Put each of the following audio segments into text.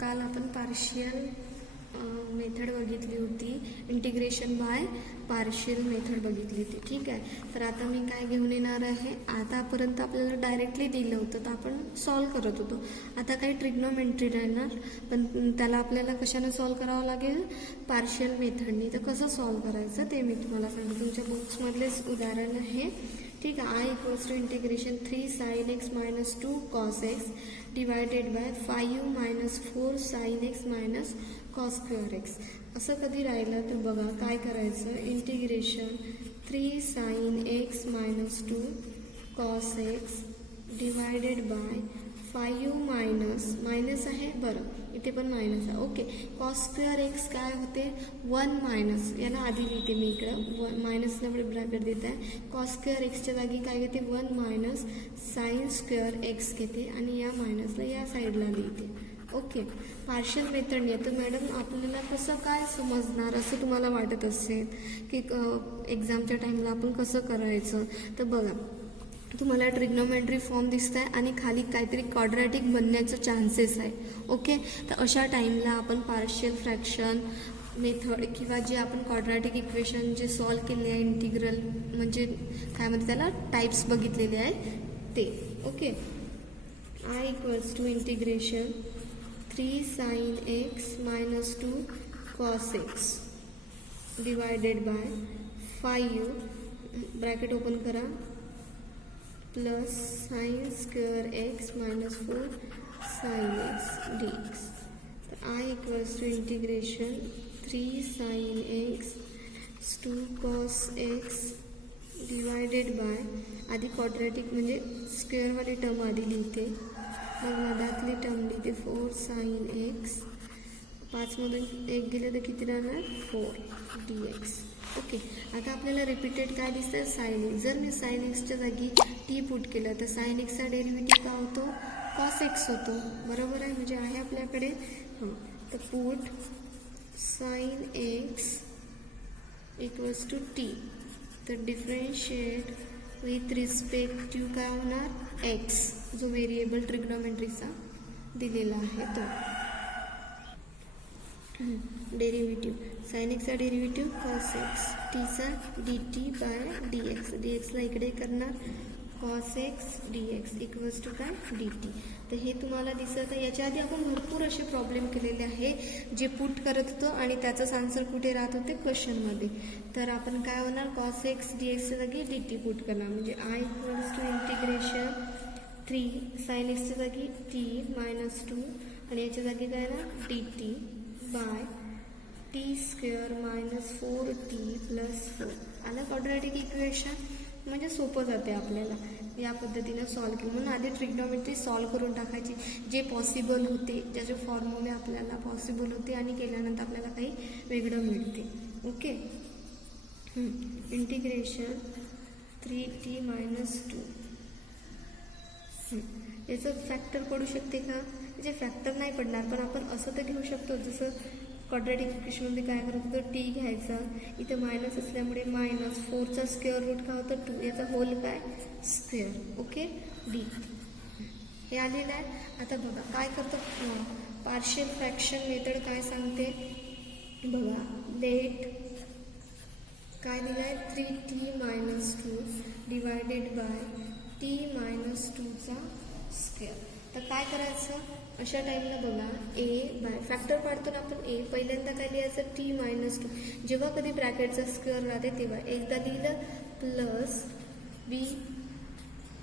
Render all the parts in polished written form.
काल आपण partial method बघितली होती, इंटिग्रेशन बाय पार्शियल मेथड बघितली होती. ठीक आहे, तर आता मी काय घेऊन येणार आहे, आतापर्यंत आपल्याला डायरेक्टली दिलं होतं तर आपण सॉल्व करत होतो. आता काही ट्रिग्नोमेट्री राहणार, पण त्याला आपल्याला कशाने सॉल्व करावं लागेल, पार्शियल मेथडनी. तर कसं सॉल्व करायचं ते मी तुम्हाला सांगते. तुमच्या बुक्समधलेच उदाहरण आहे. ठीक आहे, I equals to integration 3 sin x minus 2 cos x divided by 5 minus 4 sin x minus cos square x. असं कधी राहिलं तर बघा काय करायचं, integration 3 sin x minus 2 cos x divided by 5 minus आहे, बरं इथे पण मायनस आहे. ओके, कॉस स्क्वेअर एक्स काय होते, 1 मायनस, याला आधी लिहिते मी इकडं, मायनसला ब्रॅकेट देत आहे. कॉस स्क्वेअर एक्सच्या जागी काय घेते, 1 मायनस साइन स्क्वेअर एक्स घेते आणि या मायनसला या साईडला लिहिते. ओके, पार्शियल मेथडने तर मॅडम आपल्याला कसं काय समजणार असं तुम्हाला वाटत असेल की एक्झामच्या टाईमला आपण कसं करायचं. तर बघा, तुम्हाला ट्रिग्नोमेट्री फॉर्म दिसत आहे आणि खाली काहीतरी क्वाड्रॅटिक बनण्याचं चान्सेस आहे. ओके, तर अशा टाईमला आपण पार्शियल फ्रॅक्शन मेथड किंवा जे आपण क्वाड्रॅटिक इक्वेशन जे सॉल्व केले आहे, इंटिग्रल म्हणजे काय म्हणते त्याला, टाईप्स बघितलेले आहे ते. Okay, I equals to integration 3 sin x minus 2 cos x divided by 5 bracket open करा plus sine square x minus 4 sine x dx. तर I equals to integration 3 sin x 2 cos x divided by, आधी quadratic म्हणजे स्क्वेअरवाली term आधी लिहिते, मग मधातली term लिहिते 4 sin x, 5मधून 1 गेले तर किती राहणार, 4 dx. ओके, आता आपल्याला रिपीटेड काय दिसतं, साइन एक्स. जर मी साइन एक्सच्या जागी टी पुट केलं तर साइन एक्सचा डेरिव्हेटिव्ह काय होतो, कॉस एक्स होतो. बरोबर आहे, म्हणजे आहे आपल्याकडे. हां, तर put sine x equals to T, तर डिफरेन्शिएट विथ रिस्पेक्ट टू काय होणार, एक्स, जो व्हेरिएबल ट्रिग्नोमेट्रीचा दिलेला आहे तो. डेरिव्हेटिव्ह साइन एक्सचा डेरिव्हेटिव्ह कॉस एक्स, टीचा d T by d x, d एक्सला इकडे करणार cos x d x equals to काय, डी टी. तर हे तुम्हाला दिसत आहे. याच्या आधी आपण भरपूर असे प्रॉब्लेम केलेले आहे जे पुट करत होतो आणि त्याचंच आन्सर कुठे राहत होते, क्वेश्चनमध्ये. तर आपण काय होणार, कॉस एक्स डी एक्सच्या जागी डी टी पुट करणार, म्हणजे I equals to integration 3 sine एक्सच्या जागी टी मायनस 2 आणि याच्या जागी काय ना D T by T square minus 4t plus 4. आलं क्वाड्रॅटिक इक्वेशन, म्हणजे सोपं जाते आपल्याला या पद्धतीनं सॉल्व केलं. म्हणून आधी ट्रिग्नोमेट्री सॉल्व करून टाकायची, जे पॉसिबल होते, ज्याचे फॉर्म्युले आपल्याला पॉसिबल होते आणि केल्यानंतर आपल्याला काही वेगळं मिळते. ओके, इंटिग्रेशन 3t मायनस 2, याचं फॅक्टर पडू शकते का, म्हणजे फॅक्टर नाही पडणार, पण आपण असं तर घेऊ शकतो, जसं क्वाड्रॅटिक इक्वेशनमध्ये काय करत होतं, टी घ्यायचा, इथं मायनस असल्यामुळे मायनस 4चा स्क्वेअर रूट काय होतं 2, याचा होल काय स्क्वेअर. ओके, डी हे आलेलं आहे. आता बघा काय करतं, पार्शियल फ्रॅक्शन मेथड काय सांगते बघा, लेट काय दिलं आहे, 3t minus 2 divided by t minus 2चा स्क्वेअर. तर काय करायचं अशा टाईमला बघा, ए बाय फॅक्टर पाडतो ना आपण, ए पहिल्यांदा काय लिहायचं, टी मायनस 2, जेव्हा कधी ब्रॅकेटचा स्क्वेअर राहते तेव्हा एकदा लिहिलं प्लस बी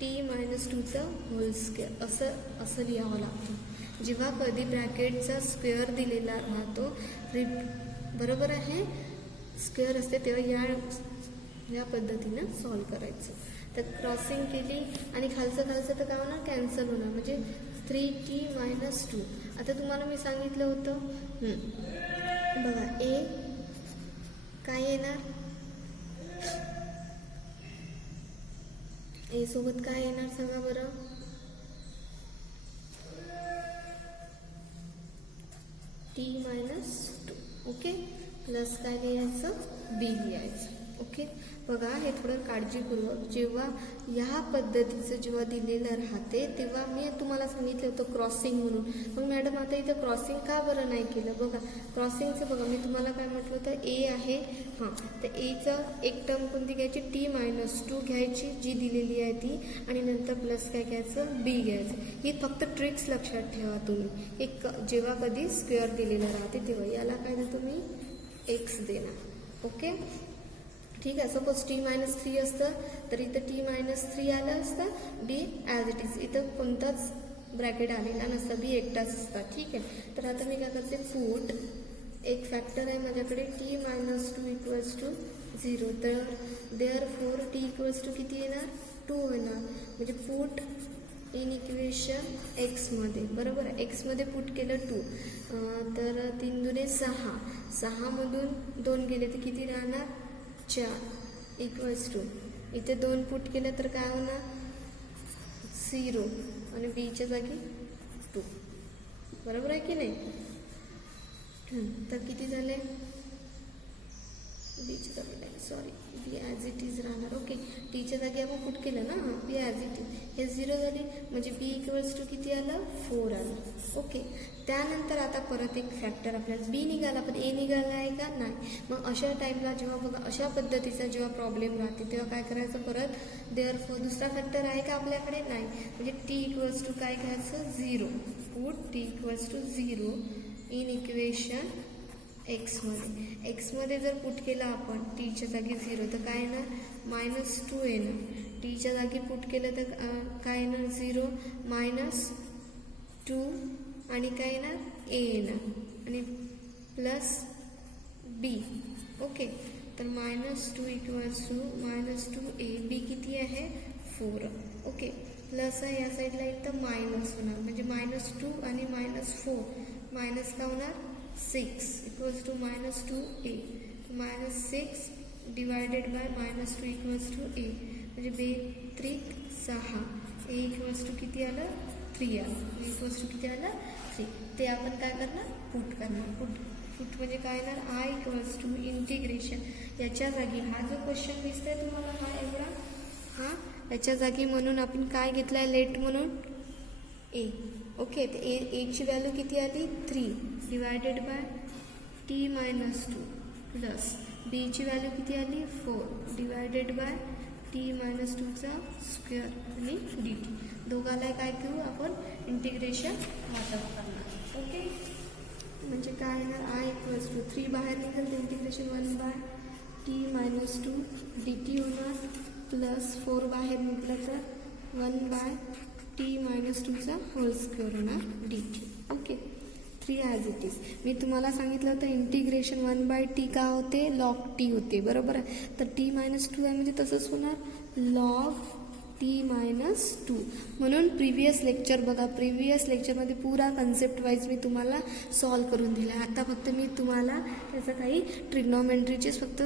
टी मायनस 2चा होल स्क्वेअर, असं लिहावं लागतं जेव्हा कधी ब्रॅकेटचा स्क्वेअर दिलेला राहतो. बरोबर आहे, स्क्वेअर असते तेव्हा या पद्धतीनं सॉल्व करायचं. तर क्रॉसिंग केली आणि खालचं तर काय होणार, कॅन्सल होणार, म्हणजे 3t मायनस 2. आता तुम्हाला मी सांगितलं होतं बघा, ए काय येणार, ए सोबत काय येणार सांगा बरं, टी मायनस 2. ओके, प्लस काय लिहायचं, बी लिहायचं. ओके, बघा हे थोडं काळजीपूर्वक, जेव्हा ह्या पद्धतीचं जेव्हा दिलेलं राहते तेव्हा मी तुम्हाला सांगितलं होतं क्रॉसिंग म्हणून. मग मॅडम आता इथं क्रॉसिंग का बरं नाही केलं? बघा क्रॉसिंगचं बघा मी तुम्हाला काय म्हटलं होतं, ए आहे, हां तर एचं एक टर्म कोणती घ्यायची, t-2 घ्यायची जी दिलेली आहे ती, आणि नंतर प्लस काय घ्यायचं, बी घ्यायचं. ही फक्त ट्रिक्स लक्षात ठेवा तुम्ही. एक जेव्हा कधी स्क्वेअर दिलेलं राहते तेव्हा याला काय देतो मी, एक्स देणार. ओके ठीक आहे. सपोज t-3 असतं तर इथं t-3 आलं असतं, बी ॲज इट इज, इथं कोणताच ब्रॅकेट आलेला नसतं, बी एकटाच असता. ठीक आहे. तर आता मी काय करते, फूट एक फॅक्टर आहे माझ्याकडे t-2 = 0, तर देअरफॉर t किती येणार, 2 येणार. म्हणजे पुट इन इक्वेशन एक्समध्ये, बरोबर आहे, एक्समध्ये पुट केलं 2, तर 3 दुने 6, 6मधून 2 गेले तर किती राहणार, 4 = इथे 2 पुट केलं तर काय होणार, 0, आणि बीच्या जागी 2, बरोबर आहे की नाही. तर किती झाले, बीच्या जागी नाही, sorry, B as it is राहणार. ओके, टीच्या जागी आपण पुट केलं ना, बी ॲज इट इज, हे 0 झाले, म्हणजे बी = किती आलं, 4 आलं. ओके, त्यानंतर आता परत एक फॅक्टर आपल्याला बी निघाला, पण ए निघाला आहे का, नाही. मग अशा टाईमला जेव्हा बघा अशा पद्धतीचा जेव्हा प्रॉब्लेम राहते तेव्हा काय करायचं, परत देअरफॉर दुसरा फॅक्टर आहे का आपल्याकडे, नाही. म्हणजे t काय घ्यायचं, 0, पुट t 0 इन इक्वेशन एक्समध्ये. एक्समध्ये जर पुट केलं आपण टीच्या जागी 0 तर काय येणार, -2 येणार. टीच्या जागी पुट केलं तर काय येणार, 0 -2 आणि काय येणार, ए येणार, आणि प्लस बी. ओके, तर -2 = -2a, बी किती आहे, 4. ओके, प्लस आहे या साईडला येईल तर मायनस होणार, म्हणजे -2 आणि -4, मायनस का होणार, 6 = -2a, -6 डिवायडेड बाय -2 = a, म्हणजे 2 6, a = किती आलं, 3 आलं, a किती आलं, 3. ते आपण काय करणार, पुट करणार. पुट म्हणजे काय येणार, I इंटिग्रेशन, याच्या जागी हा जो क्वेश्चन दिसतोय तुम्हाला, हा एवढा, हा याच्या जागी म्हणून आपण काय घेतलं आहे, लेट म्हणून ए. ओके, तर एची व्हॅल्यू किती आली, 3 डिवायडेड बाय t-2 प्लस बीची व्हॅल्यू किती आली, 4 डिवायडेड बाय t-2चा स्क्वेअर आणि dt. दोघाला काय करू आपण, इंटिग्रेशन वाटप करणार. ओके, म्हणजे काय येणार, I 3 बाहेर निघेल तर इंटिग्रेशन 1/t-2 dt होणार, प्लस 4 बाहेर निघलं तर 1/t-2चा होल स्क्वेअर होणार dt. Okay, 3 as it is. मी तुम्हाला सांगितलं होतं इंटिग्रेशन 1/t का होते, log t होते, बरोबर आहे. तर t-2 आहे म्हणजे तसंच होणार, log t-2. म्हणून प्रिव्हियस लेक्चर बघा, प्रिव्हियस लेक्चरमध्ये पुरा कन्सेप्ट वाईज मी तुम्हाला सॉल्व करून दिला. आता फक्त मी तुम्हाला त्याचं काही ट्रिग्नॉमेट्रीचेच फक्त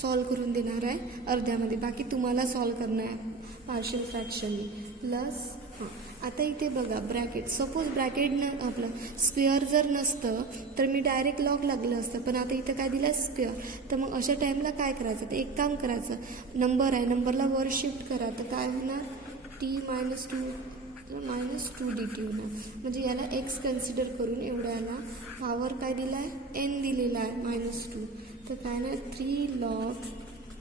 सॉल्व करून देणार आहे अर्ध्यामध्ये, बाकी तुम्हाला सॉल्व करणं आहे पार्शियल फ्रॅक्शननी. प्लस हां, आता इथे बघा ब्रॅकेट, सपोज ब्रॅकेट आपलं स्क्वेअर जर नसतं तर मी डायरेक्ट लॉग लागलं असतं, पण आता इथं काय दिलं, स्क्वेअर. तर मग अशा टाईमला काय करायचं, तर एक काम करायचं, नंबर आहे, नंबरला वर शिफ्ट करा, तर काय होणार, t-2 dt होणार. म्हणजे याला एक्स कन्सिडर करून एवढ्याला पॉवर काय दिला आहे, n दिलेला आहे, -2. तर काय ना, 3 log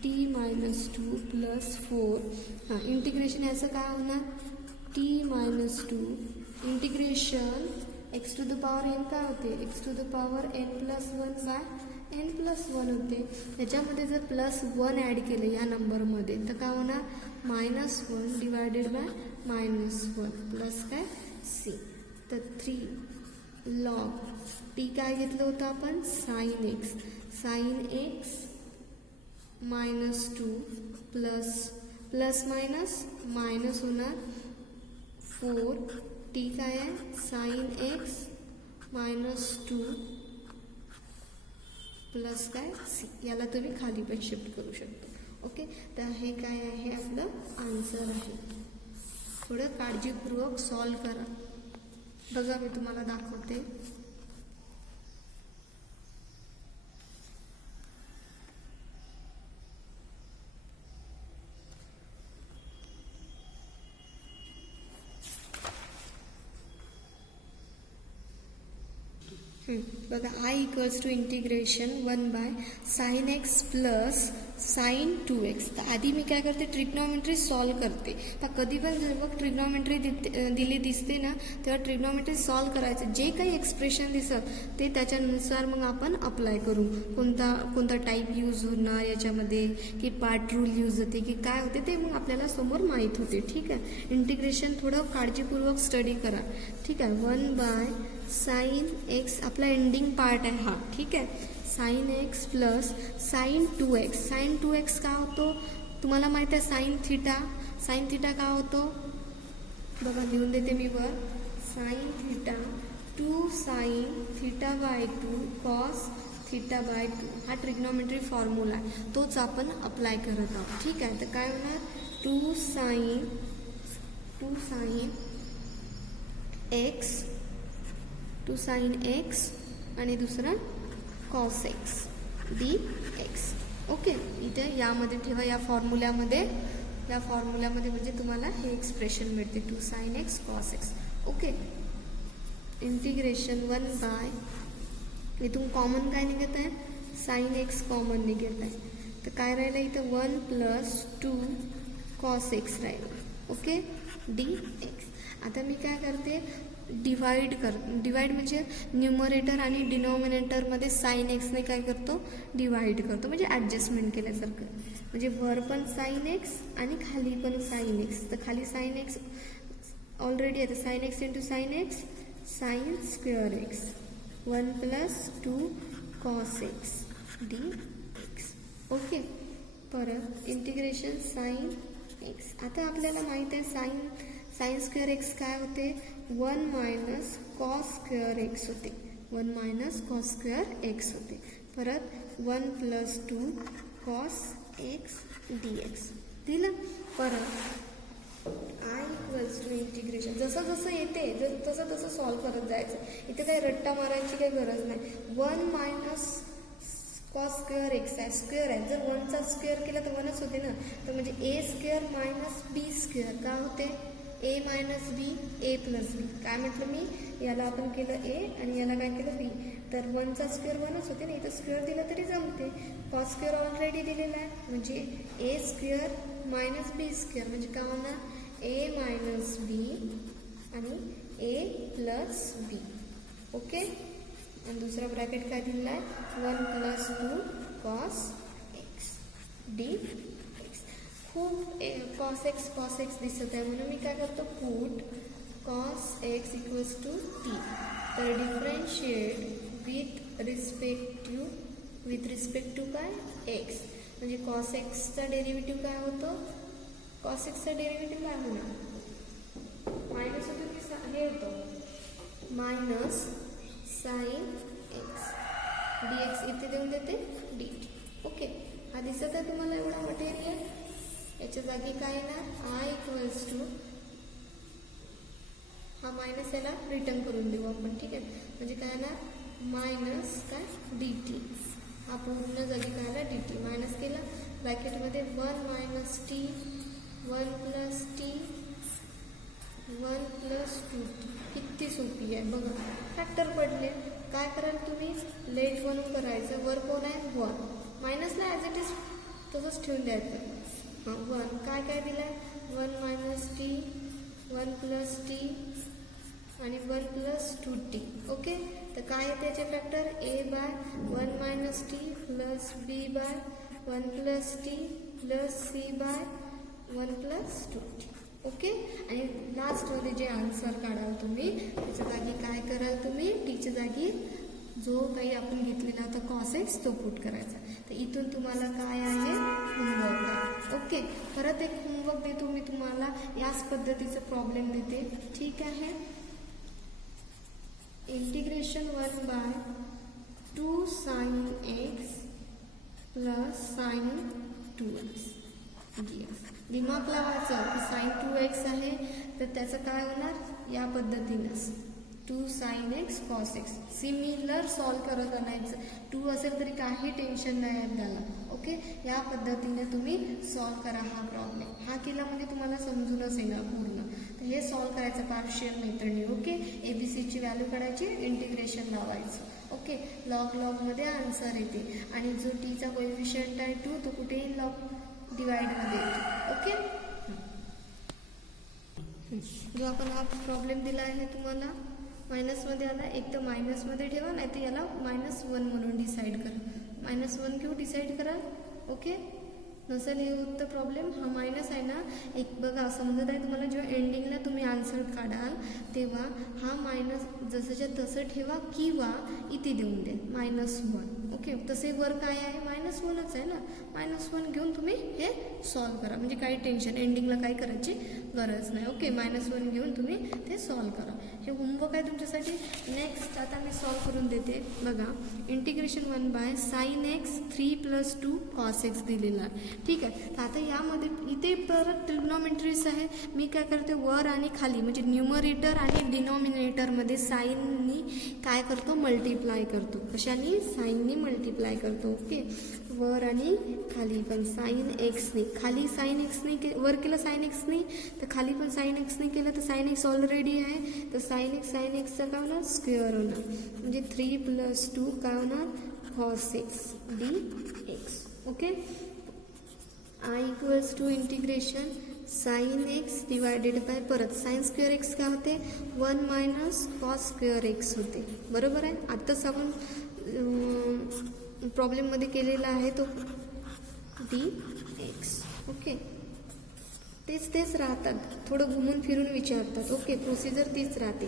t-2 प्लस 4. हां, इंटिग्रेशन याचं काय होणार, t-2 इंटिग्रेशन x⁴n काय होते, x⁴n+1/n+1 होते. त्याच्यामध्ये जर +1 ॲड केलं या नंबरमध्ये तर काय होणार, -1 डिवायडेड बाय -1 प्लस काय, c. तर 3 log t काय घेतलं होतं आपण, sin x -2 प्लस मायनस होणार 4, t काय आहे, sin x -2 प्लस काय, c. याला तुम्ही खाली पण शिफ्ट करू शकतो. ओके, तर हे काय आहे, आपलं आन्सर आहे. थोडं काळजीपूर्वक सॉल्व करा. बघा मी तुम्हाला दाखवते. बघा I equals to integration 1 by sine X plus sine 2x. तर आधी मी काय करते, ट्रिग्नॉमेट्री सॉल्व करते. तर कधी पण जेव्हा ट्रिग्नॉमेट्री दिली दिसते ना, तेव्हा ट्रिग्नॉमेट्री सॉल्व करायचं. जे काही एक्सप्रेशन दिसत ते त्याच्यानुसार मग आपण अप्लाय करू. कोणता टाईप यूज होणार याच्यामध्ये, की पार्ट रूल यूज होते की काय होते ते मग आपल्याला समोर माहीत होते. ठीक आहे, इंटिग्रेशन थोडं काळजीपूर्वक स्टडी करा. ठीक आहे, 1 बाय साइन एक्स आपला एंडिंग पार्ट आहे हा. ठीक आहे, sine X plus sine 2x. Sine 2x का होतो तुम्हाला माहिती आहे, साइन थिटा का होतो बघा, लिहून देते मी वर. Sine theta 2 sine theta by 2 cos theta by 2 हा ट्रिग्नॉमेट्री फॉर्म्युला आहे, तोच आपण अप्लाय करत आहोत. ठीक आहे, तर काय होणार, 2 साइन एक्स आणि दुसरा कॉस एक्स dx. ओके, इथे यामध्ये ठेवा, या फॉर्म्युल्यामध्ये म्हणजे तुम्हाला हे एक्सप्रेशन मिळते 2 sine X cos X. Okay, integration 1 by, इथून कॉमन काय निघत आहे, साइन एक्स कॉमन निघत आहे. तर काय राहिलं इथं 1 प्लस 2 कॉस एक्स राहिलं. Okay, dx. आता मी काय करते, डिवाइड म्हणजे न्यूमरेटर आणि डिनॉमिनेटरमध्ये साइन एक्सने काय करतो, डिवाइड करतो, म्हणजे ॲडजस्टमेंट केल्यासारखं. म्हणजे वर पण साइन एक्स आणि खाली पण साइन एक्स. तर खाली साइन एक्स ऑलरेडी आहे, sine x into sine x, sign square x, 1 plus 2 cos X dx. Okay, परत इंटिग्रेशन साइन एक्स. आता आपल्याला माहीत आहे साइन स्क्वेअर एक्स काय होते, 1 मायनस कॉस स्क्वेअर एक्स होते, 1 मायनस कॉस स्क्वेअर एक्स होते. परत 1 प्लस 2 कॉस एक्स dx दिलं. परत आय इक्वल्स टू इंटिग्रेशन, जसं येते तसं सॉल्व करत जायचं. इथे काही रट्टा मारायची काही गरज नाही. 1 मायनस कॉस स्क्वेअर एक्स आहे, स्क्वेअर आहे, जर 1चा स्क्वेअर केला तर 1च होते ना. तर म्हणजे ए स्क्वेअर मायनस बी स्क्वेअर का होते, ए मायनस बी, ए प्लस बी. काय म्हटलं मी, याला आपण केलं ए आणि याला काय केलं बी. तर 1चा स्क्वेअर 1च होते ना, इथं स्क्वेअर दिलं तरी जमते. कॉस स्क्वेअर ऑलरेडी दिलेला आहे, म्हणजे ए स्क्वेअर मायनस बी स्क्वेअर, म्हणजे काय होणार, ए मायनस बी आणि ए प्लस बी. ओके, आणि दुसरा ब्रॅकेट काय दिलेला आहे, 1 प्लस 2 कॉस एक्स dx. खूप कॉस एक्स दिसत आहे, म्हणून मी काय करतो, put cos X equals to T. तर डिफरन्शिएट विथ रिस्पेक्ट टू काय, एक्स. म्हणजे कॉस एक्सचा डेरिव्हेटिव्ह काय होतो, कॉस एक्सचा डेरिव्हेटिव्ह काय होणार, मायनस होतो की हे होतं, मायनस साइन एक्स dx. इथे देऊन देते dt. ओके, हा दिसत आहे तुम्हाला एवढा मटेरियल. याच्या जागी काय येणार, आय इक्वल्स टू, हा मायनस याला रिटर्न करून देऊ आपण. ठीक आहे, म्हणजे काय येणार, मायनस काय dt. हा पूर्ण जागी काय आला dt, मायनस केला ब्रॅकेटमध्ये 1 minus T, 1 plus T, 1 plus 2t. किती सोपी आहे बघा, फॅक्टर पडले. काय कराल तुम्ही, लेट बनवून करायचं, वर कोण आहे 1, मायनसला ॲज इट इज तसंच ठेवून द्यायचं. 1 काय दिलं आहे, 1 मायनस टी, 1 प्लस टी आणि 1 प्लस 2t. ओके, तर काय आहे त्याचे factor, A by 1 minus t plus B by 1 plus t plus C by 1 plus 2t. Okay, आणि लास्टमध्ये जे आन्सर काढाल तुम्ही त्याच्या जागी काय कराल, तुम्ही टीच्या जागी जो काही आपण घेतलेला होता कॉस एक्स तो पुट करायचा. तर इथून तुम्हाला काय आहे, होमवर्क आहे. ओके, परत एक होमवर्क देतो मी तुम्हाला, याच पद्धतीचा प्रॉब्लेम देते. ठीक आहे, integration 1 by 2 sine X plus sine 2x dx. दिमाग लावायचं की साइन 2x आहे तर त्याचं काय होणार, या पद्धतीनंच 2 sine X cos x similar solve करत आणायचं. 2 असेल तरी काही टेन्शन नाही आहे त्याला. ओके, या पद्धतीने तुम्ही सॉल्व करा हा प्रॉब्लेम. हा केला म्हणजे तुम्हाला समजूनच येणार पूर्ण. तर हे सॉल्व करायचं पार्शियल मेथडने. ओके, ABCची व्हॅल्यू काढायची, इंटिग्रेशन लावायचं. ओके, लॉगमध्ये आन्सर येते आणि जो टीचा कोएफिशियंट आहे 2 तो कुठेही लॉग डिवाइडमध्ये येतो. ओके, जो आपण हा प्रॉब्लेम दिला आहे तुम्हाला मायनसमध्ये आला, एक तर मायनसमध्ये ठेवा, नाही तर याला -1 म्हणून डिसाईड करा. -1 घेऊ, डिसाईड करा. ओके, नसेल हे होतं प्रॉब्लेम. हा मायनस आहे ना, एक बघा समजत आहे तुम्हाला, जेव्हा एंडिंगला तुम्ही आन्सर काढाल तेव्हा हा मायनस जसंच्या तसं ठेवा किंवा इथे देऊन दे -1. ओके, तसे वर काय आहे -1च आहे ना, -1 घेऊन तुम्ही हे सॉल्व करा. म्हणजे काही टेन्शन एंडिंगला काही करायची गरज नाही. ओके, -1 घेऊन तुम्ही ते सॉल्व करा. हे होमवर्क आहे तुमच्यासाठी. नेक्स्ट आता मी सॉल्व करून देते. बघा, integration 1/sin x 3 + 2 cos x दिलेला आहे. ठीक आहे, तर आता यामध्ये इथे परत ट्रिग्नॉमेट्रीज आहे. मी काय करते, वर आणि खाली म्हणजे न्यूमरेटर आणि डिनॉमिनेटरमध्ये साईननी काय करतो, मल्टिप्लाय करतो. कशाने, साईननी मल्टिप्लाय करतो. ओके, वर आणि खाली पण साईन एक्सने, खाली साईन एक्सने वर केलं साईन एक्सने, तर खाली पण साईन एक्सने केलं तर साईन एक्स ऑलरेडी आहे, तर साईन एक्सचा काय होणार, स्क्वेअर होणार. म्हणजे 3 + 2 काय होणार, cos x dx. Okay, I = integration sine x divided by परत साइन स्क्वेअर एक्स काय होते, 1 - cos स्क्वेअर एक्स होते. बरोबर आहे. आत्ताच आपण प्रॉब्लेममध्ये केलेला आहे तो dx. ओके, तेच राहतात, थोडं घुमून फिरून विचारतात. ओके, प्रोसिजर तीच राहते.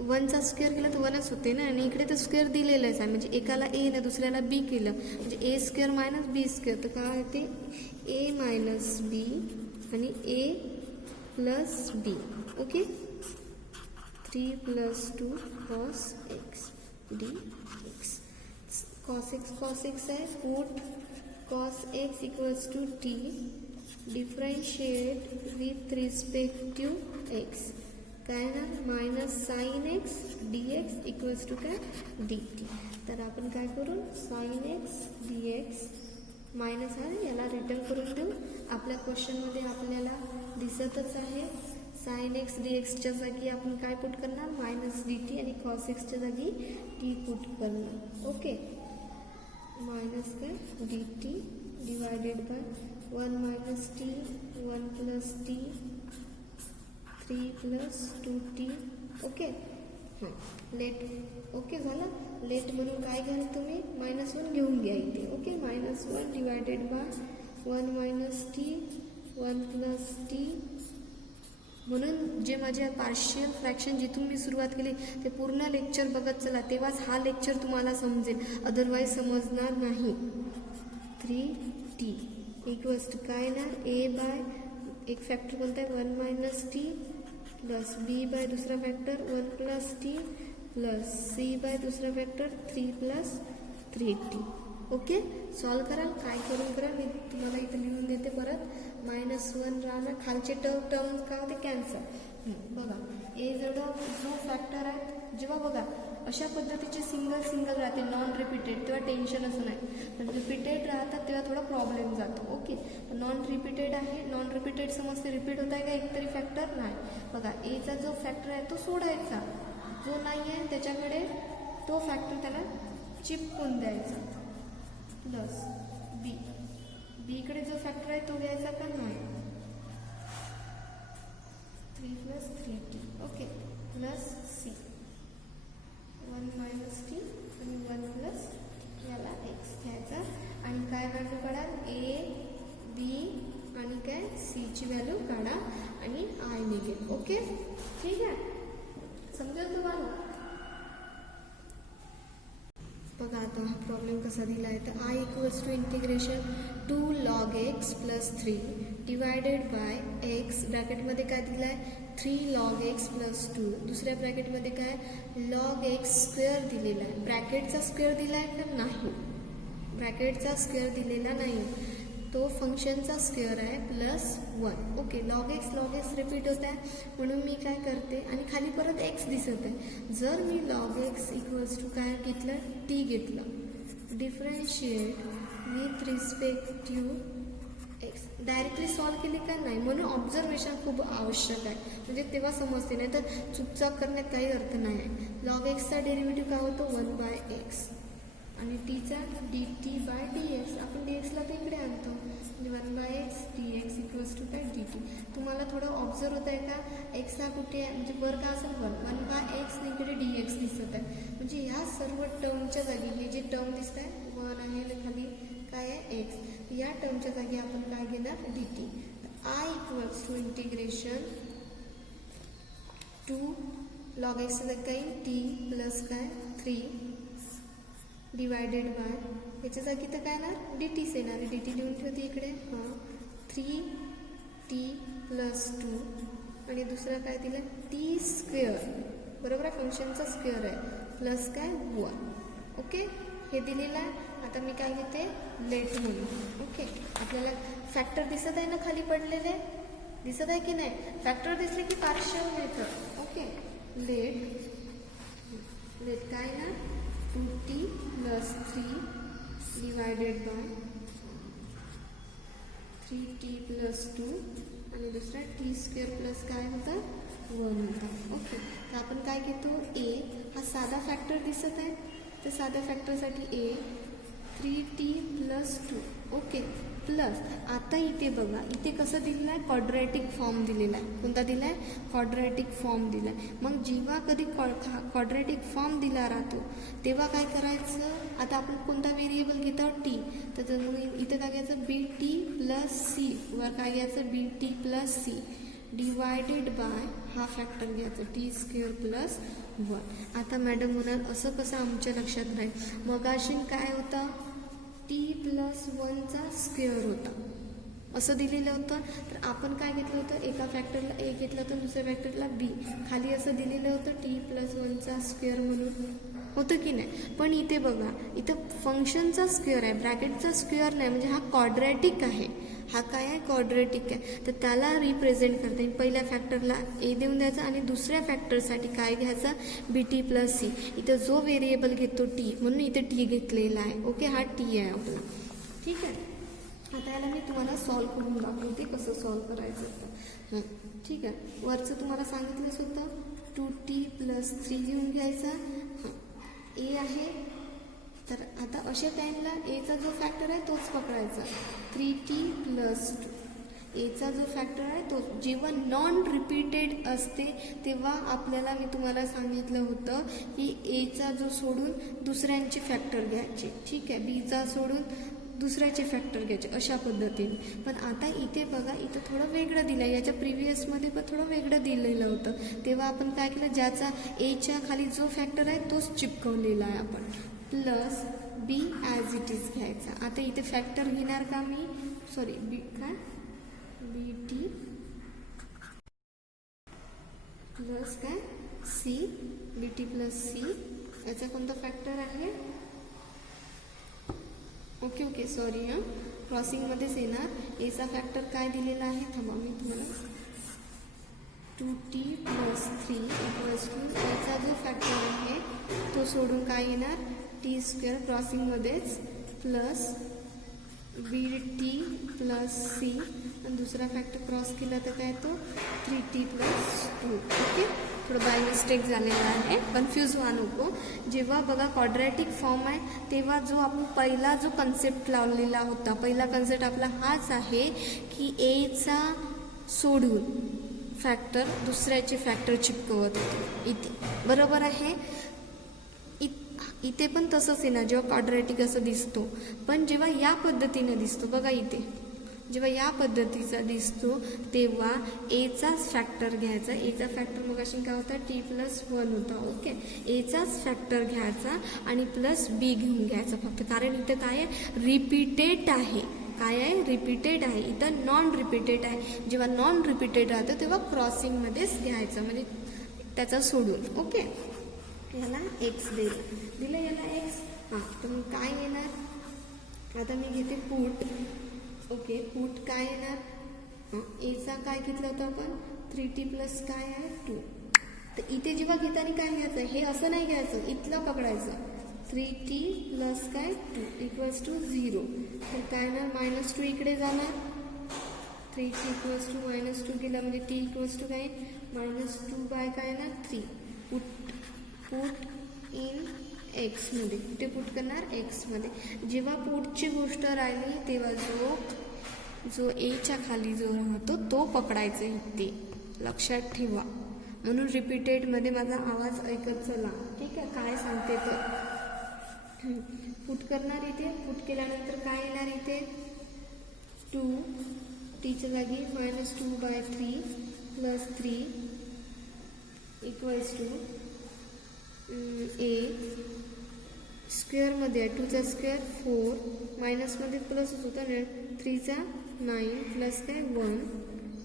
1चा स्क्वेअर केला तर 1च होते ना, आणि इकडे तर स्क्वेअर दिलेलंच आहे. म्हणजे एकाला ए ना दुसऱ्याला बी केलं म्हणजे a² - b², तर काय होते a - b आणि a + b. Okay, 3 + 2 cos x dx. cos x आहे, put cos x = t, differentiate with respect to x. काय ना, -sin x dx = काय, dt. तर आपण काय करू, sin x dx मायनस आहे, याला रिटर्न करून देऊ. आपल्या क्वेश्चनमध्ये आपल्याला दिसतच आहे sin x dxच्या जागी आपण काय पुट करणार, -dt, आणि cos xच्या जागी t पुट करणार. ओके, मायनस काय dt divided by 1 - t 1 + t 3 + 2t. Okay, हां, लेट. ओके, झालं. लेट म्हणून काय घ्याल तुम्ही, -1 घेऊन घ्या इथे. Okay, -1 divided by 1 - t 1 + t. म्हणून जे माझे पार्शियल फ्रॅक्शन जिथून मी सुरुवात केली ते पूर्ण लेक्चर बघत चला, तेव्हाच हा लेक्चर तुम्हाला समजेल, अदरवाईज समजणार नाही. 3t = काय ना, a/ एक फॅक्टर कोणता आहे, 1 - t प्लस b/ दुसरा फॅक्टर 1 + t प्लस c/ दुसरा फॅक्टर 3 + 3t. ओके, सॉल्व कराल, काय करून करा, मी तुम्हाला इथं लिहून देते परत. -1 राहणार, खालचे टर्म काय होते, कॅन्सल. बघा, ए जो फॅक्टर आहे, जेव्हा बघा अशा पद्धतीचे सिंगल राहते नॉन रिपीटेड, तेव्हा टेन्शनच नाही. पण रिपीटेड राहतात तेव्हा थोडा प्रॉब्लेम जातो. ओके, नॉन रिपीटेड आहे, नॉन रिपीटेड समजते, रिपीट होत आहे का एकतरी फॅक्टर नाही. बघा, एचा जो फॅक्टर आहे तो सोडायचा, जो नाही आहे त्याच्याकडे तो फॅक्टर त्याला चिपकून द्यायचा, प्लस बी इकडे जो फॅक्टर आहे तो घ्यायचा का नाही, 3 + 3t. Okay, plus c 1 - t आणि 1 प्लस याला x घ्यायचा, आणि काय व्हॅल्यू काढा, a b आणि काय c ची व्हॅल्यू काढा आणि i निघेल. ओके, ठीक आहे, समजेल तुम्हाला. बघा आता हा प्रॉब्लेम कसा दिला आहे, तर I = integration 2 log x + 3 divided by x, ब्रॅकेटमध्ये काय दिलं आहे, 3 log x + 2, दुसऱ्या ब्रॅकेटमध्ये काय log x² दिलेला आहे. ब्रॅकेटचा स्क्वेअर दिला आहे का नाही, ब्रॅकेटचा स्क्वेअर दिलेला नाही, तो फंक्शनचा स्क्वेअर आहे +1. ओके, log x रिपीट होत आहे म्हणून मी काय करते, आणि खाली परत x दिसत आहे. जर मी log x = काय घेतलं, t घेतलं, differentiate with respect to X directly solve केले का नाही, म्हणून ऑब्झर्वेशन खूप आवश्यक आहे, म्हणजे तेव्हा समजते, नाही तर चुकचाक करण्यात काही अर्थ नाही आहे. लॉग एक्सचा डेरिव्हेटिव्ह काय होतो 1/x आणि टीचा dt/dx. आपण dxला ते इकडे आणतो, म्हणजे 1/x dx इक्वल्स टू काय dt. तुम्हाला थोडं ऑब्झर्व होत आहे का, एक्स हा कुठे आहे, म्हणजे वर का असेल 1/x इकडे dx दिसत आहे, म्हणजे ह्या सर्व टर्मच्या जागी हे जे टर्म दिसत आहे 1 आहे, खाली काय आहे x, या टर्मच्या जागी आपण काय घेणार dt. I equals to integration two log X काही t प्लस काय 3 डिवायडेड बाय, याच्या जागी तर काय येणार dtच येणार आहे, dt लिहून ठेवते इकडे, हां 3t प्लस 2 आणि दुसरा काय दिलं t स्क्वेअर, बरोबर आहे, फंक्शनचा स्क्वेअर आहे, प्लस काय 1. ओके, हे दिलेलं आहे. आता मी काय घेते लेट म्हणून. ओके, आपल्याला फॅक्टर दिसत आहे ना खाली पडलेले, दिसत आहे की नाही, फॅक्टर दिसले की पार्शियल मेथड. ओके, लेट काय ना 2t plus 3 divided by 3t plus 2 आणि दुसरा t स्क्वेअर प्लस काय होता 1 होता. ओके, तर आपण काय घेतो a हा साधा फॅक्टर दिसत आहे, तर साध्या फॅक्टरसाठी a 3t plus 2. Okay, plus आता इथे बघा, इथे कसं दिलेलं आहे क्वाड्रॅटिक फॉर्म दिलेला आहे. कोणता दिला आहे क्वाड्रॅटिक फॉर्म दिला आहे. मग जेव्हा कधी क्वाड्रॅटिक फॉर्म दिला राहतो तेव्हा काय करायचं, आता आपण कोणता व्हेरिएबल घेतो t, तर मग इथे काय घ्यायचं bt प्लस c, वर काय घ्यायचं bt plus c divided by हा फॅक्टर घ्यायचा t स्क्वेअर प्लस 1. आता मॅडम म्हणाल असं कसं आमच्या लक्षात राहील, मगाशी काय होता t प्लस 1चा स्क्वेअर होता, असं दिलेलं होतं. तर आपण काय घेतलं होतं, एका फॅक्टरला a घेतलं होतं, दुसऱ्या फॅक्टरला b, खाली असं दिलेलं होतं t प्लस 1चा स्क्वेअर म्हणून, होतं की नाही. पण इथे बघा, इथं फंक्शनचा स्क्वेअर आहे, ब्रॅकेटचा स्क्वेअर नाही, म्हणजे हा क्वाड्रॅटिक आहे, हा काय आहे क्वाड्रॅटिक आहे, तर त्याला रिप्रेझेंट करता येईल. पहिल्या फॅक्टरला a देऊन द्यायचा आणि दुसऱ्या फॅक्टरसाठी काय घ्यायचा bt प्लस c. इथं जो व्हेरिएबल घेतो t, म्हणून इथे t घेतलेला आहे. ओके, हा t आहे आपला, ठीक आहे. आता याला मी तुम्हाला सॉल्व करून दाखवते कसं सॉल्व करायचं होतं. ठीक आहे, वरचं तुम्हाला सांगितलंच होतं 2t प्लस 3 घेऊन घ्यायचा. a आहे, तर आता अशा टाईमला एचा जो फॅक्टर आहे तोच पकडायचा 3t प्लस 2. एचा जो फॅक्टर आहे तो जेव्हा नॉन रिपीटेड असते तेव्हा आपल्याला मी तुम्हाला सांगितलं होतं की एचा जो सोडून दुसऱ्यांचे फॅक्टर घ्यायचे, ठीक आहे, बीचा सोडून दुसऱ्याचे फॅक्टर घ्यायचे, अशा पद्धतीने. पण आता इथे बघा, इथं थोडं वेगळं दिलं आहे, याच्या प्रिव्हियसमध्ये पण थोडं वेगळं दिलेलं होतं. तेव्हा आपण काय केलं, ज्याचा एच्या खाली जो फॅक्टर आहे तोच चिपकवलेला आहे आपण, plus B as it is घ्यायचा. आता इथे फॅक्टर घेणार का मी, सॉरी बी काय बी टी प्लस काय सी, बी टी प्लस सी, याचा कोणता फॅक्टर आहे, ओके ओके सॉरी हां, क्रॉसिंगमध्येच येणार. एचा फॅक्टर काय दिलेला आहे, थांबा मी तुम्हाला 2t प्लस 3 इक्वल्स टू एचा जो फॅक्टर आहे तो सोडून काय येणार टी स्क्वेअर क्रॉसिंगमध्येच प्लस बी टी प्लस सी, आणि दुसरा फॅक्टर क्रॉस केला तर काय तो 3t प्लस 2. ओके, थोडं बाय मिस्टेक झालेला आहे, कन्फ्यूज व्हा नको. जेव्हा बघा क्वाड्रॅटिक फॉर्म आहे तेव्हा जो आपण पहिला जो कन्सेप्ट लावलेला होता, पहिला कन्सेप्ट आपला हाच आहे की एचा सोडून फॅक्टर दुसऱ्याचे फॅक्टर चिपकवत होते इथे, बरोबर आहे. इथे पण तसंच आहे ना, जेव्हा क्वाड्रॅटिक असं दिसतो, पण जेव्हा या पद्धतीने दिसतो बघा, इथे जेव्हा या पद्धतीचा दिसतो तेव्हा एचाच फॅक्टर घ्यायचा. एचा फॅक्टर मग अशी काय होता टी प्लस 1 होता. ओके, एचाच फॅक्टर घ्यायचा आणि प्लस बी घेऊन घ्यायचा फक्त, कारण इथं काय आहे रिपीटेड आहे, काय आहे रिपीटेड आहे, इथं नॉन रिपीटेड आहे. जेव्हा नॉन रिपीटेड राहतं तेव्हा क्रॉसिंगमध्येच घ्यायचं, म्हणजे त्याचा सोडून. ओके, याला एक्स दिलं याला एक्स, हां, तर मग काय येणार, आता मी घेते पुट. ओके, पुट काय येणार, एचा काय घेतलं होतं आपण 3t प्लस काय आहे 2. तर इथे जेव्हा घेताना काय घ्यायचं, हे असं नाही घ्यायचं, इथलं पकडायचं 3t प्लस काय 2 इक्वल्स टू 0. तर काय येणार -2 इकडे जाणार, 3 इक्वल्स टू -2 केला म्हणजे t इक्वल्स टू काय -2 बाय काय ना 3. पुट इन एक्समध्ये, कुठे पुट करणार एक्समध्ये. जेव्हा पुटची गोष्ट राहिली तेव्हा जो एच्या खाली जो राहतो तो पकडायचा इथे, लक्षात ठेवा. म्हणून रिपीटेडमध्ये माझा आवाज ऐकत चला, ठीक आहे. काय सांगते तर पुट करणार इथे, पुट केल्यानंतर काय येणार इथे 2 टीच्या जागी -2 बाय 3 प्लस 3 इक्वल्स टू ए स्क्वेअरमध्ये 2चा स्क्वेअर 4 मायनसमध्ये प्लसच होता ना 3चा 9 प्लस काय 1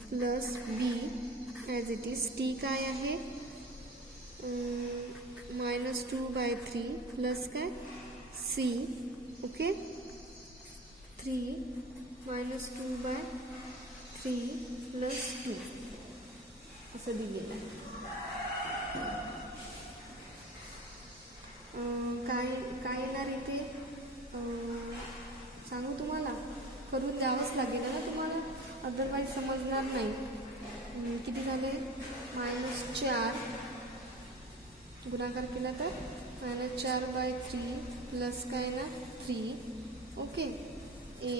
plus B as it is. T काय आहे -2 बाय 3 प्लस काय सी. ओके 3 -2 बाय 3 प्लस 2 असं दिलेलं आहे. काय येणार इथे सांगू तुम्हाला, करून द्यावंच लागेल ना तुम्हाला, अदरवाईज समजणार नाही. किती झाले -4 गुणाकार केला तर -4 बाय 3 प्लस काय ना 3. ओके ए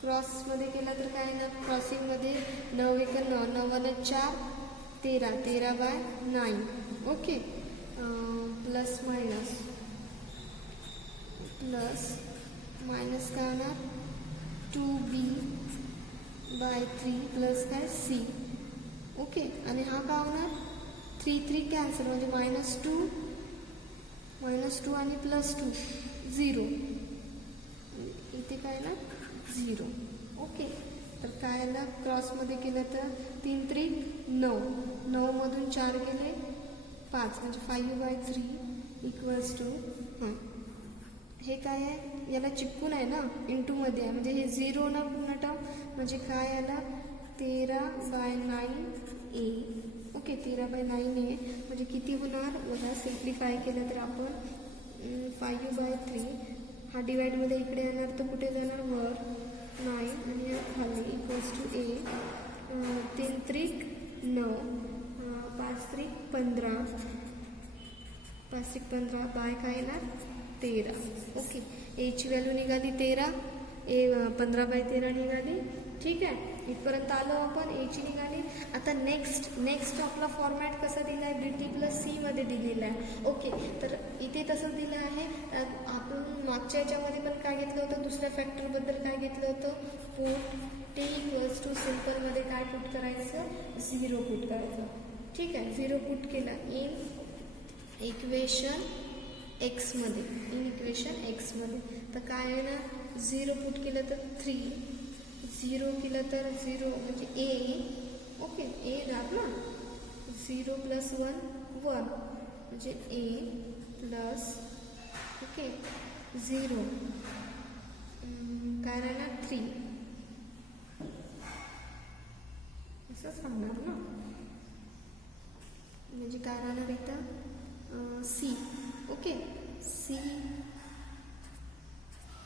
क्रॉसमध्ये केला तर काय ना क्रॉसिंगमध्ये 9 1 9 9 1 4 13 13 बाय 9. ओके प्लस मायनस काय होणार 2b बाय 3 प्लस काय सी. ओके आणि हा काय होणार 3 3 कॅन्सल म्हणजे -2 आणि +2 0. इथे काय ना 0. ओके तर काय आला क्रॉसमध्ये केलं तर 3 3 9 9 मधून 4 गेले 5 म्हणजे 5 बाय 3 इक्वल्स टू हे काय आहे याला चिपकून आहे ना इंटूमध्ये आहे म्हणजे हे 0 ना पूर्ण टर्म म्हणजे काय आला 13 बाय 9 ए. ओके 13 बाय 9 ए म्हणजे किती होणार बघा, सिम्प्लिफाय केलं तर आपण 5 बाय 3 हा डिवाइडमध्ये इकडे येणार तर कुठे जाणार वर 9 आणि खाली इक्वल्स टू ए 3 3 9 5 3 15 5 3 15 बाय काय येणार 13. ओके एची व्हॅल्यू निघाली 13, ए 15 बाय 13 निघाली. ठीक आहे इथपर्यंत आलो आपण, एची निघाली. आता नेक्स्ट आपला फॉर्मॅट कसा दिला आहे dt प्लस सी मध्ये दिलेला आहे. ओके तर इथे तसं दिलं आहे. आपण मागच्या याच्यामध्ये पण काय घेतलं होतं, दुसऱ्या फॅक्टरबद्दल काय घेतलं होतं, पुट टी इक्वल्स टू सिम्पलमध्ये काय पुट करायचं 0 पुट करायचं. ठीक आहे 0 पुट केला इन इक्वेशन एक्समध्ये, तर काय आहे ना 0 पुट केलं तर 3 0 केलं तर 0 म्हणजे ए. ओके ए राहत ना 0 प्लस 1 1 म्हणजे ए प्लस ओके 0 काय राहणार 3 असं सांगणार ना, म्हणजे काय राहणार इथं सी. ओके सी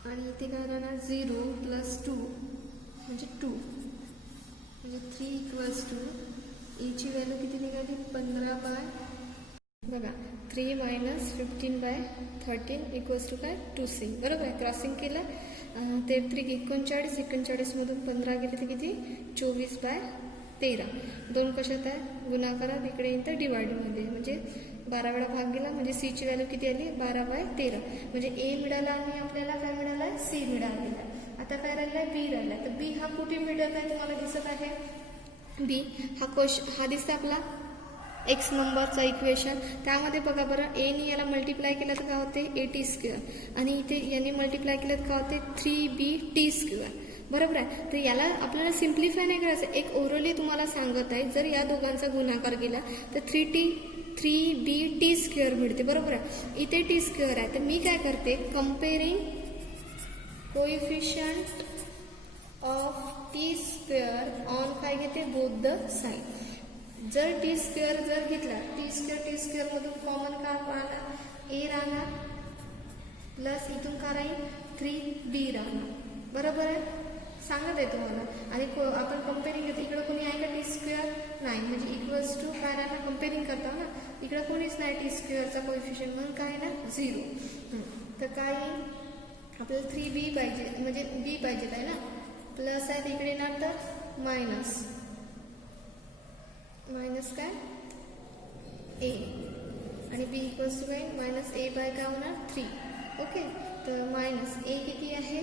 आणि इथे काय राहणार 0 प्लस 2 म्हणजे 2 म्हणजे 3 इक्वल्स टू एची व्हॅल्यू किती निघाली 15 बाय बघा 3 मायनस 15 बाय 13 इक्वल्स टू काय 2c. बरोबर आहे. क्रॉसिंग केलं 33 39 मधून 15 गेले तर किती 24 बाय 13. 2 कशात आहे गुणाकारात, इकडे येईल तर डिवाइडमध्ये म्हणजे 12 वेळा भाग गेला म्हणजे सीची व्हॅल्यू किती आली 12 बाय 13 म्हणजे ए मिळाला आणि आपल्याला काय मिळालं आहे सी मिळालेला आहे. आता काय राहिलं आहे बी राहिला आहे. तर बी हा कुठे मिळत आहे तुम्हाला दिसत आहे, बी हा दिसतं आपला एक्स नंबरचा इक्वेशन. त्यामध्ये बघा बरं एने याला मल्टिप्लाय केलं तर काय होते 80 स्क्वेअर आणि इथे याने मल्टिप्लाय केलं तर काय होते 3bt स्क्वेअर. बरोबर आहे. तर याला आपल्याला सिम्प्लिफाय नाही करायचं, एक ओरली तुम्हाला सांगत आहे जर या दोघांचा गुणाकार केला तर 3bt स्क्वेअर मिळते. बरोबर आहे. इथे टी स्क्वेअर आहे तर मी काय करते comparing coefficient of T square on काय घेते बोथ द साईड. जर टी स्क्वेअर जर घेतला टी स्क्वेअर मधून कॉमन काय राहणार ए राहणार प्लस इथून काय राहील 3b राहणार. बरोबर आहे. सांगत आहे तुम्हाला. आणि आपण कम्पेरिंग करतो, इकडं कोणी आहे का टी स्क्वेअर नाही, म्हणजे इक्वल्स टू काय राहणार, कम्पेरिंग करतो ना, इकडं कोणीच नाही टी स्क्वेअरचा कोएफिशियंट, म्हणून काय ना 0. तर काय आपल्याला 3b पाहिजे, म्हणजे b पाहिजे आहे ना, प्लस आहे तिकडे येणार तर मायनस काय a, आणि b इक्वल्स टू काय मायनस a बाय काय होणार 3. ओके, तर मायनस a किती आहे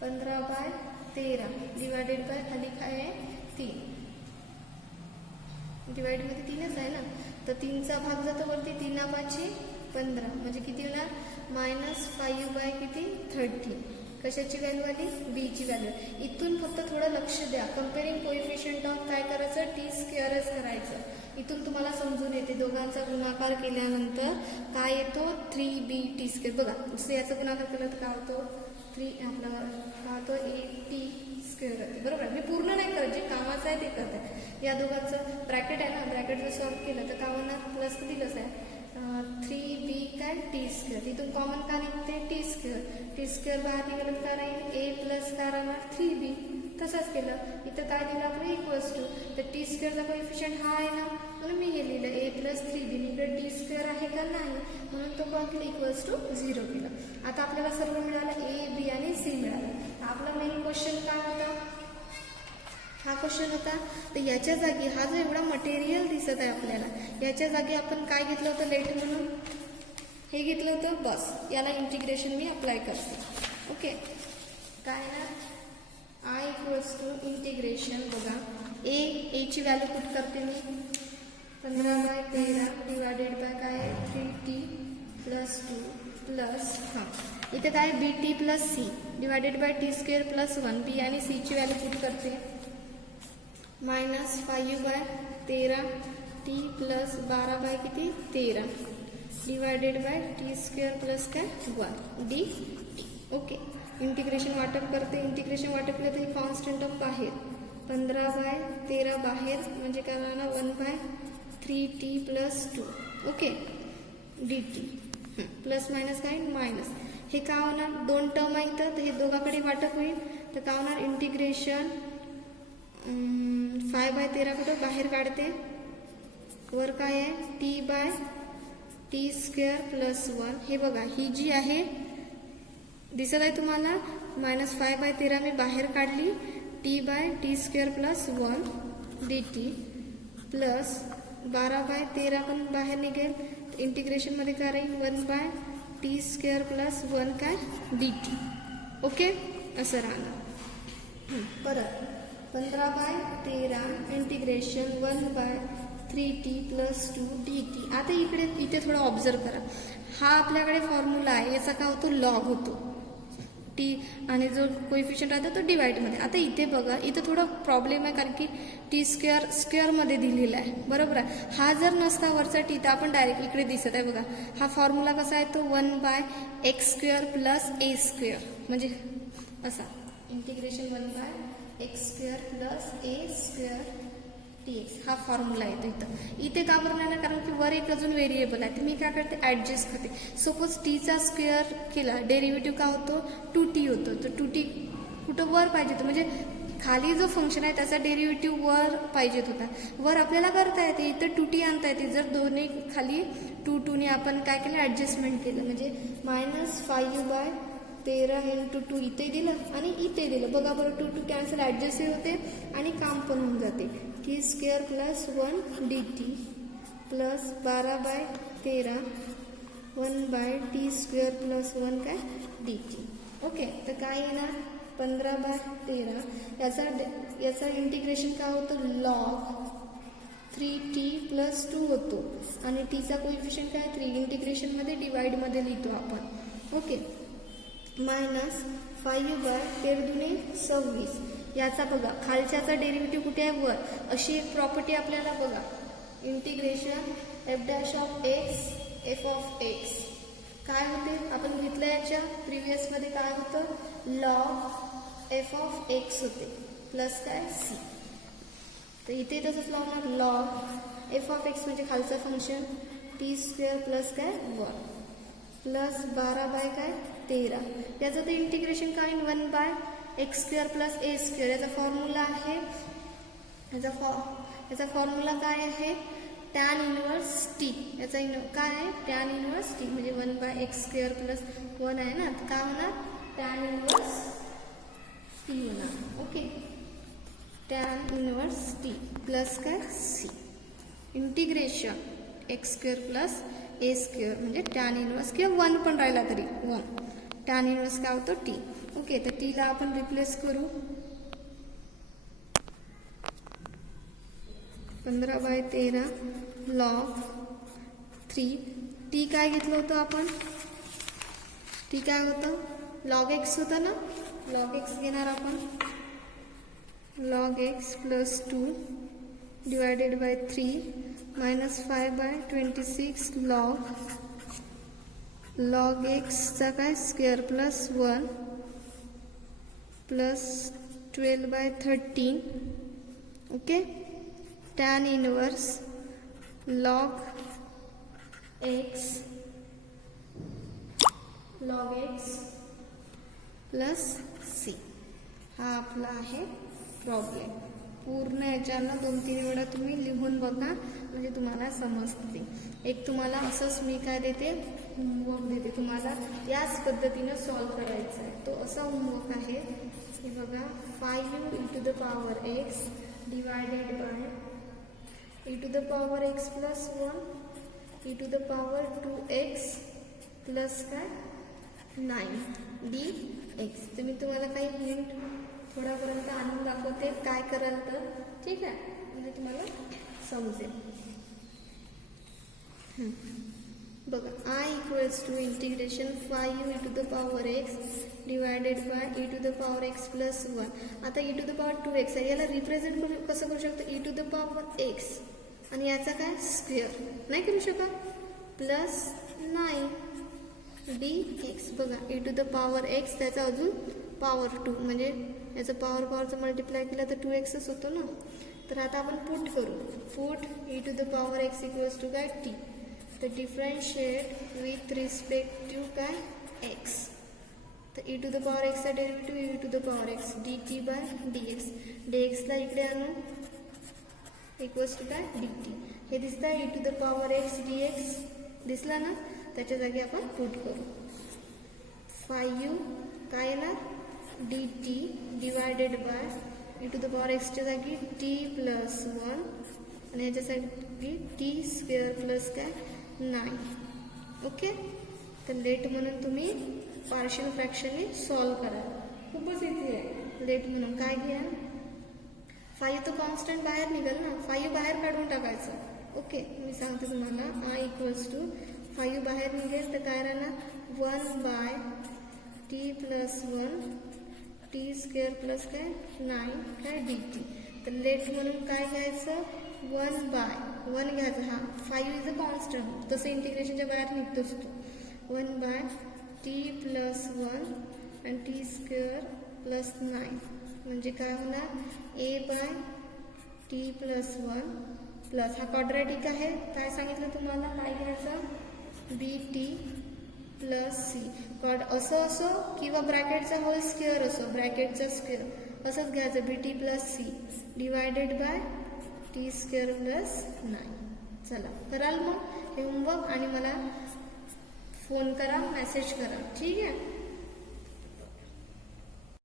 15/13 डिवायडेड बाय खाली काय आहे 3, डिवाइडमध्ये 3च आहे ना, तर 3चा भाग जातो वरती, 3×5=15, म्हणजे किती होणार -5 किती 30. कशाची व्हॅल्यू आली, बी ची व्हॅल्यू. इथून फक्त थोडं लक्ष द्या, कम्पेरिंग कोएफिशियंट ऑफ काय करायचं, टी स्क्वेअरच करायचं. इथून तुम्हाला समजून येते दोघांचा गुणाकार केल्यानंतर काय येतो 3b टी स्क्वेअर. बघा जसं याचा गुणाकार केला तर काय होतो 3 आपला काय होतो 8t स्क्वेअर होते. बरोबर, मी पूर्ण नाही करत, जे कामाचं आहे ते करत आहे. या दोघांचं ब्रॅकेट आहे ना, ब्रॅकेट जर सॉल्व केलं तर काय होणार, प्लस दिलंच आहे 3b काय टी स्क्वेअर, इथून कॉमन का निघते टी स्क्वेअर, टी स्क्वेअर बाहेर निघालं काय राहील a प्लस काय राहणार 3b. तसंच केलं, इथं काय दिलं आपलं इक्वल्स टू, तर टी स्क्वेअरचा कोएफिशियंट हा आहे ना, म्हणून मी हे लिहिलं a प्लस 3b. इकडे टी स्क्वेअर आहे का नाही, म्हणून तो काय केलं इक्वल्स टू 0 केलं. आता आपल्याला सर्व मिळालं, a b आणि c मिळालं. आपला मेन क्वेश्चन काय होता, हा क्वेश्चन होता. तर याच्या जागी हा जो एवढा मटेरियल दिसत आहे आपल्याला, याच्या जागी आपण काय घेतलं होतं लेट म्हणून, हे घेतलं होतं. बस याला इंटिग्रेशन मी अप्लाय करते. ओके, काय ना आय इक्वल्स टू इंटिग्रेशन, बघा ए ची व्हॅल्यू पुट करते मी 15/13 डिवायडेड बाय काय 3t प्लस 2 प्लस इथे काय bt plus c divided by T square plus 1. b आणि c ची व्हॅल्यू पुट करते -5/13 t प्लस 12 किती 13 divided by T square plus काय 1 dt. ओके, इंटिग्रेशन वाटप करते, इंटिग्रेशन वाटप केलं तर हे कॉन्स्टंट ऑफ बाहेर 15/13 बाहेर, म्हणजे काय राहणार 1/3t plus 2. Okay, dt plus minus काय मायनस, हे काय होणार 2 टर्म आहे तर हे दोघांकडे वाटप होईल, तर काय होणार इंटिग्रेशन 5/13 कुठं बाहेर काढते, वर काय आहे t स्क्वेअर प्लस 1. हे बघा ही जी आहे दिसत आहे तुम्हाला, -5/13 मी बाहेर काढली, t square plus 1 dt plus 12/13 पण बाहेर निघेल, इंटिग्रेशन मध्ये काय राहील 1/t स्क्वेअर प्लस 1 काय dt. ओके, असं राहणार. परत 15/13 इंटिग्रेशन 1/3t प्लस 2 dt. आता इथे थोडं ऑब्झर्व करा, हा आपल्याकडे फॉर्म्युला आहे, याचा काय होतो लॉग होतो टी, आणि जो कोएफिशियंट राहतो तो डिवाइडमध्ये. आता इथे बघा, इथे थोडा प्रॉब्लेम आहे, कारण की टी स्क्वेअर स्क्वेअरमध्ये दिलेला आहे. बरोबर आहे, हा जर नसता वरचा टी तर आपण डायरेक्ट इकडे दिसत आहे बघा, हा फॉर्म्युला कसा आहे तो 1/x² प्लस a², म्हणजे असा integration 1/x² plus a² dx हा फॉर्म्युला येतो इथं. इथे का बरं नाही, कारण की वर एक अजून व्हेरिएबल आहे, तर मी काय करते ॲडजस्ट करते. सपोज टीचा स्क्वेअर केला, डेरिव्हेटिव्ह का होतो 2t होतो, तर 2t कुठं वर पाहिजे होतं, म्हणजे खाली जो फंक्शन आहे त्याचा डेरिव्हेटिव्ह वर पाहिजेत होता, वर आपल्याला करता येते, इथं 2t आणता येते. जर दोन्ही खाली 2ने आपण काय केलं ॲडजस्टमेंट केलं, म्हणजे -5/13 × 2 इथे दिलं आणि इथे दिलं. बघा बरं 2 कॅन्सल, ॲडजस्ट होते आणि काम पण होऊन जाते. t square plus 1 dt plus 12/13 1/t square plus 1 काय dt. ओके, तर काय येणार 15/13, याचा इंटिग्रेशन काय होतं लॉग 3t प्लस 2 होतो, आणि टीचा कोएफिशियंट काय 3, इंटिग्रेशनमध्ये डिवाइडमध्ये लिहितो आपण. ओके, -5/13 याचा बघा खालच्याचा डेरिव्हेटिव्ह कुठे आहे वर, अशी एक प्रॉपर्टी आपल्याला बघा, इंटिग्रेशन f' काय होते आपण घेतलं याच्या प्रिव्हियसमध्ये काय होतं लॉग f(x) होते प्लस काय c, तर इथे तसंच लावणार लॉग f(x) म्हणजे खालचं फंक्शन t स्क्वेअर प्लस काय 1 प्लस 12/13, याचं ते इंटिग्रेशन काय 1/t एक्स स्क्वेअर प्लस ए स्क्वेअर याचा फॉर्म्युला आहे, याचा फॉर्म्युला काय आहे, टॅन इनवर्स टी. याचा काय आहे, टॅन इनवर्स टी म्हणजे 1/x² प्लस 1 आहे ना, तर काय होणार, टॅन इनवर्स टी होणार. Okay, tan inverse t plus काय C integration x² plus a² म्हणजे टॅन इनवर्स किंवा 1 पण राहिला तरी 1. टॅन इनवर्स काय होतं टी. ओके, तर टीला आपण रिप्लेस करू. 15/13 log 3. टी काय घेतलं होतं आपण, टी काय होतं, log x होतं ना, log x घेणार आपण. log x plus 2 divided by 3 minus 5/26 log x चा काय square plus 1 plus 12/13. Okay, tan inverse log x plus C. हा आपला आहे प्रॉब्लेम. पूर्ण याच्यानं 2-3 वेळा तुम्ही लिहून बघा म्हणजे तुम्हाला समजते. एक तुम्हाला असंच मी काय देते, होमवर्क देते, तुम्हाला याच पद्धतीनं सॉल्व करायचं आहे. तो असा होमवर्क आहे, हे बघा, 5u e⁻ x divided bye e⁻x plus 1 e⁻2x plus काय 9 dx. तर मी तुम्हाला काही हिंट थोड्यापर्यंत आणून दाखवते काय कराल तर, ठीक आहे, म्हणजे तुम्हाला समजेल. बघा, I = integration 5u e⁻x divided by e⁻x plus 1. आता e⁻2x आहे, याला रिप्रेझेंट कसं करू शकतो, e⁻x आणि याचा काय स्क्वेअर नाही करू शकत, प्लस 9 dx. बघा, e⁻x त्याचा अजून पॉवर 2 म्हणजे याचं पॉवरचं मल्टिप्लाय केलं तर 2xच होतो ना. तर आता आपण पुट करू, पुट e⁻x इक्वल्स टू काय टी. तर डिफरन्शिएट विथ रिस्पेक्ट टू काय x. तर e⁻x चा derivative e⁻x dt by dx. dx ला इकडे आणू इक्वल्स टू काय dt. हे दिसतं e⁻x dx दिसला ना, त्याच्या जागी आपण पुट करू. 5u काय येणार dt डिवायडेड बाय e⁻x च्या जागी t प्लस 1 आणि याच्यासाठी t² प्लस काय 9. ओके, तर लेट म्हणून तुम्ही पार्शियल फ्रॅक्शनने सॉल्व करा. खूपच इझी आहे. लेट म्हणून काय घ्या, 5 तर कॉन्स्टंट बाहेर निघाल ना, 5 बाहेर काढून टाकायचं. ओके, मी सांगते तुम्हाला, I = 5 बाहेर निघेल तर काय राहणार 1/t प्लस 1 t² प्लस काय 9 काय dt. तर लेट म्हणून काय घ्यायचं 1/1 घ्यायचं. हा 5 इज अ कॉन्स्टंट, तसं इंटिग्रेशनच्या बाहेर निघतोच तो. 1/t प्लस 1 आणि t² प्लस 9 म्हणजे काय होणार a/t प्लस 1 प्लस हा क्वाड्रॅटिक आहे, काय सांगितलं तुम्हाला, काय घ्यायचं bt प्लस सी. असं असो किंवा ब्रॅकेटचा होल स्क्वेअर असो, ब्रॅकेटचा स्क्वेअर असंच घ्यायचं bt plus C divided by t² plus 9. चला कराल मग हे होमवर्क आणि मला फोन करा, मेसेज करा, ठीक आहे.